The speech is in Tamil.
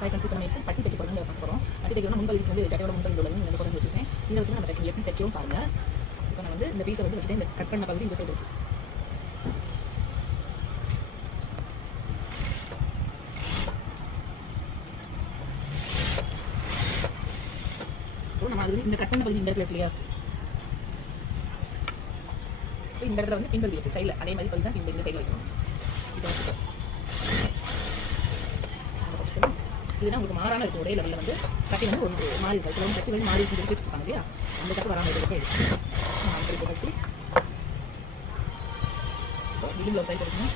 ஹாய் ஃப்ரெண்ட்ஸ், இப்போ நம்ம எப்படி பட்டி தைக்க போகிறோம்னு பார்க்க போகிறோம். பட்டி தைக்கணும் முன்பகுதிக்கு வந்து சட்டையோட முன்பகுதியில் உள்ள வந்து குறைஞ்சி வச்சிருக்கேன். இதை வச்சு நம்ம தைக்கணும். எப்படி தைக்கிறோம் பாருங்கள். இப்போ நான் வந்து இந்த பீஸை வந்து வச்சுட்டு இந்த கட் பண்ண பகுதி இந்த சைடு இருக்குது. நம்ம அது இந்த கட் பண்ண பகுதி இந்த இடத்துல இருக்கு இல்லையா, இந்த இடத்துல வந்து பின்பகுதி இருக்குது சைடில், அதே மாதிரி பகுதி தான் இந்த சைடில் வைக்கணும். இப்போ வச்சுக்கோ, இதுனா உங்களுக்கு மாறாமல் இருக்கும். ஒரே லெவலில் வந்து கட்டி வந்து ஒரு மாறி இருக்கும். இப்போ வந்து கட்சி வந்து மாறி வச்சு வச்சுருப்பாங்க இல்லையா, அந்த கட்டு வராமல் இருக்கிறதுக்கு அப்படி இப்போ கட்சி மிடில் ப்ளவுஸ் எடுக்கணும்.